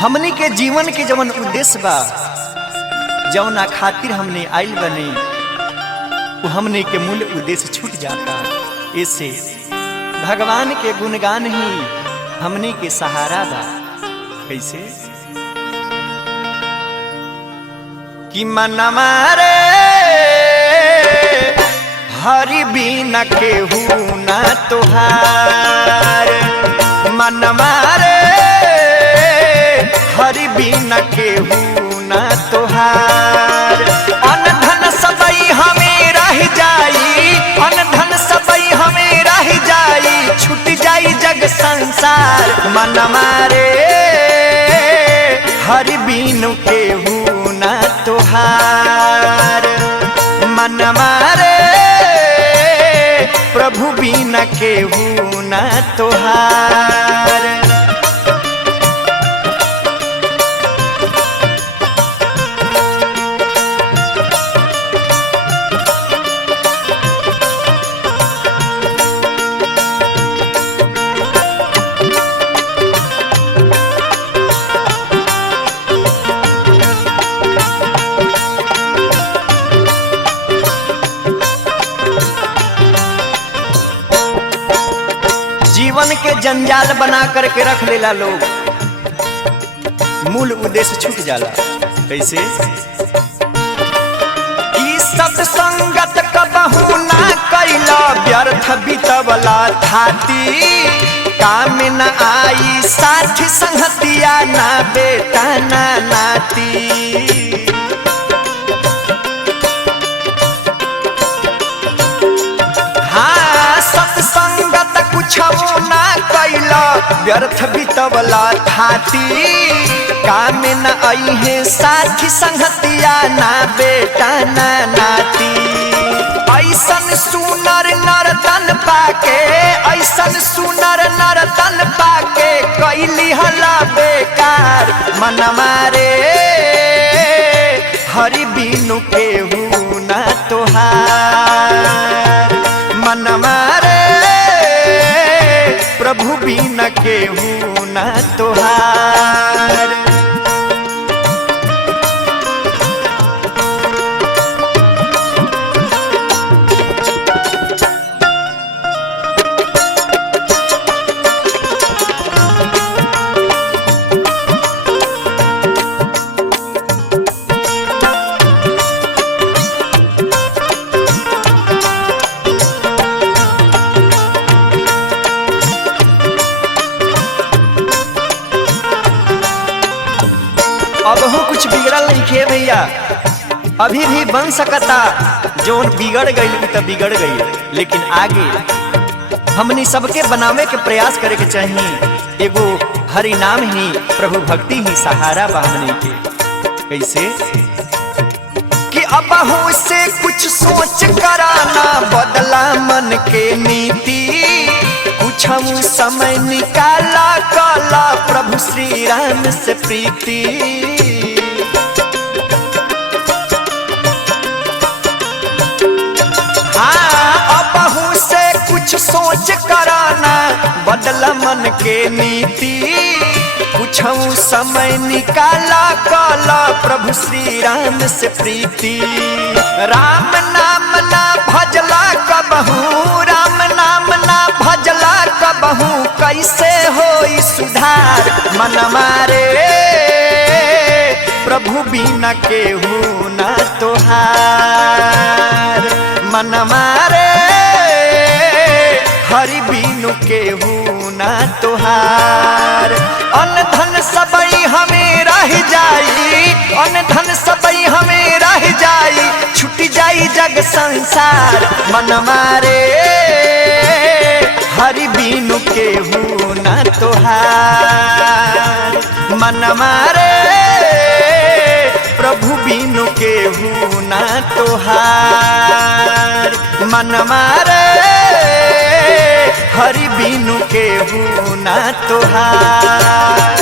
हमनी के जीवन के जवन उद्देश्य बा जवना खातिर हमने आइल बने वो हमने के मूल उद्देश्य छूट जाता। ऐसे भगवान के गुणगान ही हमने के सहारा बा। कैसे कि मनवा रे हरि बिना केहू ना तोहार, मनवा रे हरि बिना केहू ना तोहार। अन धन सबई हमें रह जाई, अन धन सबई हमें रह जाई, छूट जाई जग संसार। मनवा रे हरि बिनु केहू ना तोहार, मनवा रे प्रभु बिना केहू ना तोहार। जीवन के जंजाल बना करके रख लेला लोग, मूल उद्देश्य छूट जाला। कैसे कि सत्संगत कबहू ना कैला, व्यर्थ बितवला थाती, काम न आई साथी संगतिया, ना बेटा ना नाती। सत्संगत कुछ ना कैला, व्यर्थ बितवला थाती, काम न आई है साथी संगतिया, ना बेटा ना नाती। ऐसन सुनर नरतन पाके, ऐसन सुनर नरतन पाके, कैली हला बेकार। मनवा रे हरि बिनु केहू ना तोहार, मनवा रे प्रभु बिना केहू ना तोहार। अबहू कुछ बिगड़ल नहीं खे भैया, अभी भी बन सकता। जोन बिगड़ गई तो बिगड़ गई, लेकिन आगे हमनी सबके बनावे के प्रयास करे के चाहिए। एगो हरि नाम ही प्रभु भक्ति ही सहारा बा हमनी के। कैसे कि अबहू से कुछ सोच कराना, बदला मन के नीति, कुछ समय निकाला काला, प्रभु श्री राम से प्रीति। हाँ अबहू से कुछ सोच कराना, बदला मन के नीति, कुछ समय निकाला काला, प्रभु श्री राम से प्रीति। राम नाम ना भजला कबहू, राम नाम ना भजला कबहू, कैसे होई सुधार। मनवा रे प्रभु बिना केहू ना तोहार, मनवा रे हरि बिनु केहू ना तोहार। अन धन सबई हमें रह जाई, अन धन सबई हमें रह जाई, छूट जाई जग संसार। मनवा रे हरि बिनु केहू ना तोहार, मनवा रे प्रभु बिनु केहू ना तोहार, मनवा रे हरि बिनु केहू ना तोहार।